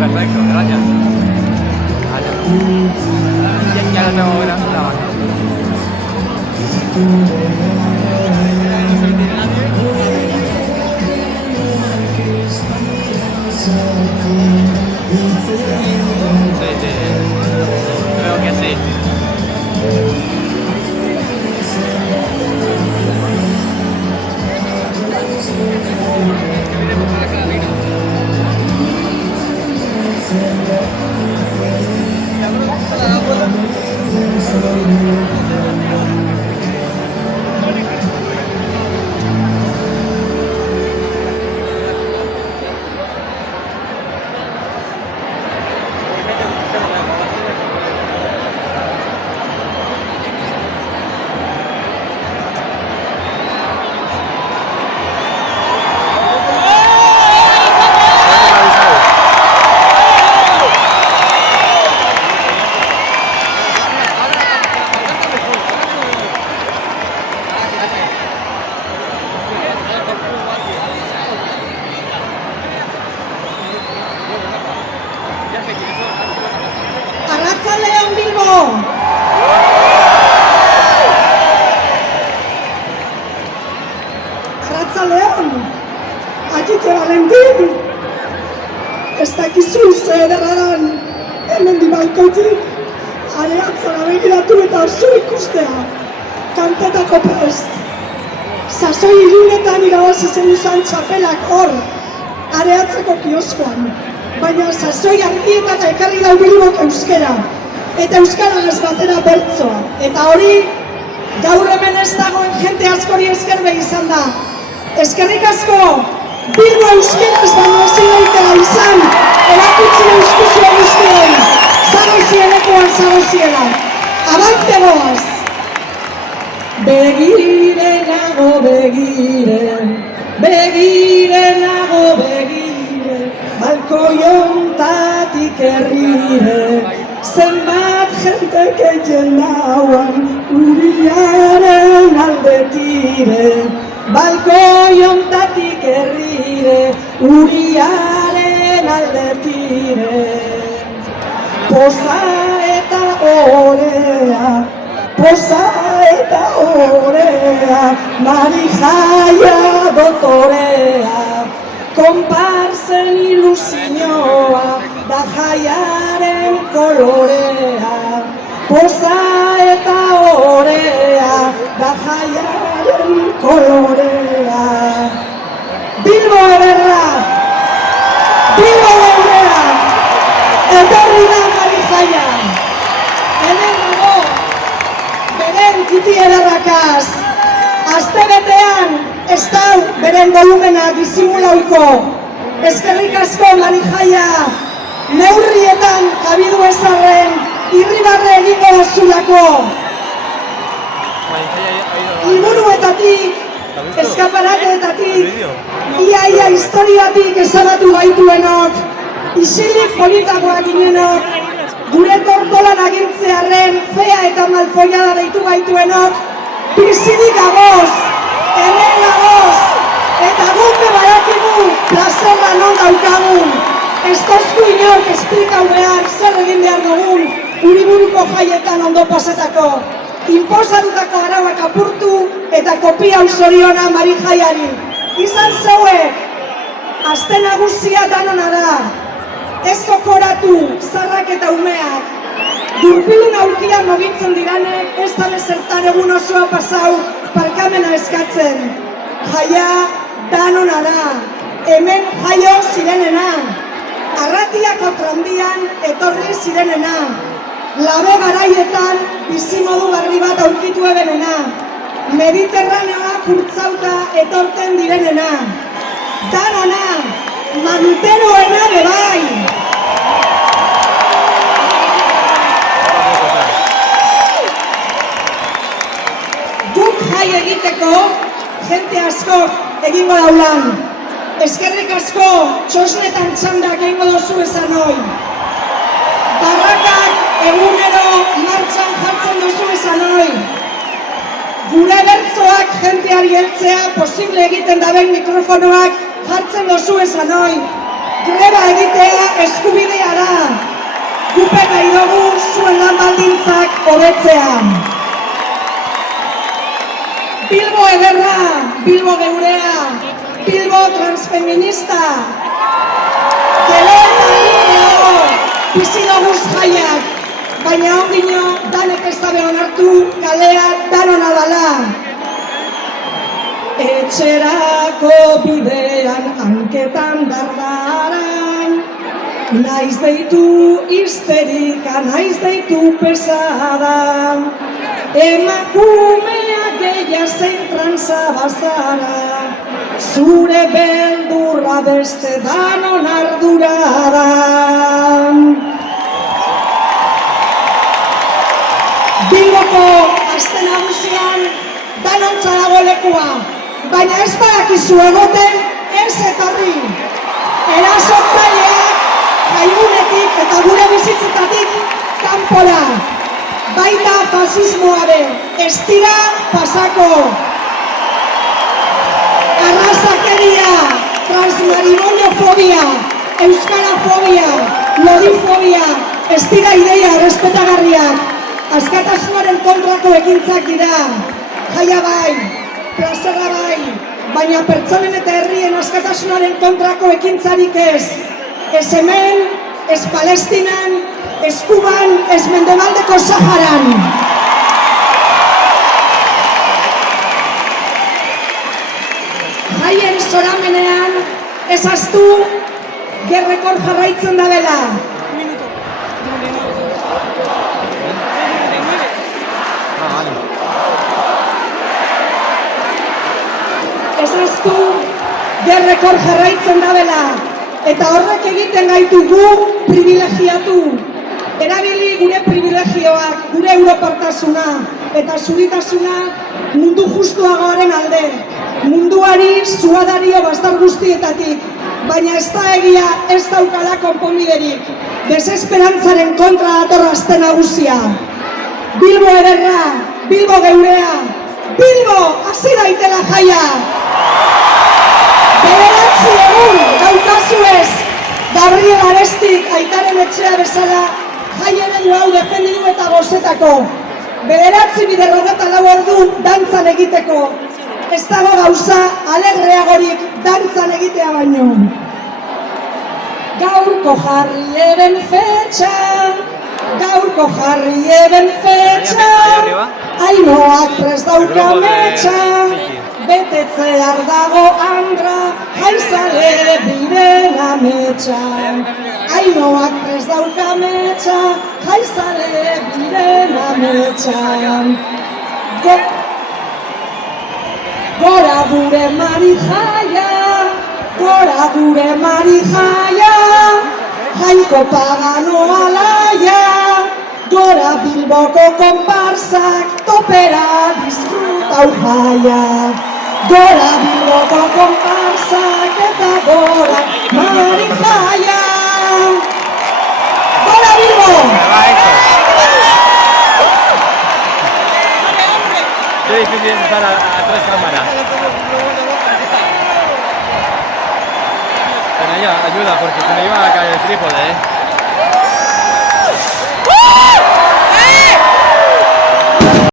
Perfecto, gracias. Ya lo tengo grabado. Sí, creo que sí. Arratsaldeon Bilbo! Arratsaldeon! Agite Valentin! Ez dakizu ze ederraran hemen balkoitik areatzara begiratu eta zu ikustea kantetako prest. Sasoi ilunetan irabazi zenizan txapelak hor areatzeko kioskoan. Baina sasoi argietan ekarri dau Bilbok euskera. Eta euskaraz batera bertsoa. Eta hori gaur hemen ez dagoen jente askori eskerbe izan da. Eskerrik asko! Bilbo euskeraz baino ezidaitela izan, erakutsi euskuzue guztioi, zagozienekoan zagoziela. Abante goaz! Begire nago begire, begire nago begire, balkoiontatik herrire, zenbat jente keien nauan, uriaren aldetire. Balkoiontatik herrire, uriaren aldetire. Poza eta orea, poza eta orea, Marijaia dotorea, konparsen ilusioa, da jaiaren kolorea. Poza eta orea, da jaiaren kolorea. Bilbo ederra, Bilbo ederra, etorri da Marijaia. Hemen dago, beren titi ederrakaz. Astebetean ez dau beren volumena disimulauko. Eskerrik asko Marijaia, neurrietan kabidu ezarren, irribarre egingo zulako. Liburuetatik, eskaparateetatik, ia historiatik ezabatu gaituenok, isilik politakoak ginenok, gure tortolan agintzearen fea eta malfoiada deitu gaituenok, bizirik agoz, hemen agoz, eta guke badakigu plazerra non daukagun. Ez tozku inork esplikau behar zer egin behar dugun Uriburuko jaietan ondo pasetako. Inposatutako arauak apurtu eta kopia zoriona Marijaiari. Izan zeuek, aste nagusia danona da. Ez zokoratu, zarrak eta umeak. Durpilun aurkian mugitzen diranek, ez da bezertan egun osoa pasau parkamena eskatzen. Jaia danona da, hemen jaio zirenena. Arratiako tranbian etorri zirenena. Labe garaietan bizimodu barri bat aurkitu ebenena. Mediterraneoa kurtzauta etorten direnena. Danona, manteroena bebai. Guk jai egiteko, jente asko egingo daulan. Eskerrik asko, txosnetan txandak egingo dozu esan hoi. Barrakak egunero martxan jartzen dozu esan hoi. Gure bertzoak jenteari heltzea posible egiten daben mikrofonoak jartzen dozu esan hoi. Greba egitea eskubide ekintzak hobetzea. Bilbo ederra, Bilbo geurea, Bilbo transfeminista. Gero eta gehiago bizi doguz jaiak, baina ondino danek ez dabe onartu kalea danona dala. Etxerako bidean hanketan dardaran, naiz deitu histerika, naiz deitu pesada. Emakumeak gehiago zein tranza bazara, zure beldurra beste danon ardura da. Bilboko aste nagusian danontza dago lekua, baina ez badakizu egoten ez etorri. Erasotzaileak jaigunetik eta gure bizitzetatik kanpora. Baita fasismoa be, ez dira pasako. Arrazakeria, transmarimoniofobia, euskarafobia, lodifobia, ez dira ideia respetagarriak. Askatasunaren kontrako ekintzak dira. Jaia bai, plazera bai, baina pertsonen eta herrien askatasunaren kontrako ekintzarik ez. Ez hemen, ez Palestinan, ez Kuban, ez Mendebaldeko Saharan. Jaien zoramenean ezaztu gerrekor jarraitzen da bela. Ezaztu gerrekor jarraitzen da bela. Eta horrek egiten gaitu gu privilegiatu. Erabili gure privilegioak, gure europartasuna eta zuritasuna mundu justuagoaren alde. Munduari zuadario bastar guztietatik, baina ez da egia ez daukala konponbiderik. Desesperantzaren kontra dator aste nagusia. Bilbo ederra, Bilbo geurea, Bilbo hasi daitela jaia. 9 egun daukazuez, Gabriel Arestik aitaren etxea bezala jai eredu hau defendidu eta gozetako. 9:54 ordu dantzan egiteko. Ez dago gauza alegreagorik dantzan egitea baino. Gaurko jarri eben fetxa, gaurko jarri eben fetxa, Ainoak prest dauka metxa, betetzear dago andra, jaizale biren ametxa. Ainoak prest dauka metxa, jaizale biren ametxa. Gora gure mari jaia, gora gure mari jaia, jaiko pagano alaia, gora Bilboko konparsak topera disfrutau jaia. Gora Bilboko konparsak eta gora mari jaia. Gora Bilbo! Qué difícil es estar a 3 cámaras. Pero ya, ayuda, porque se me iba a caer el trípode,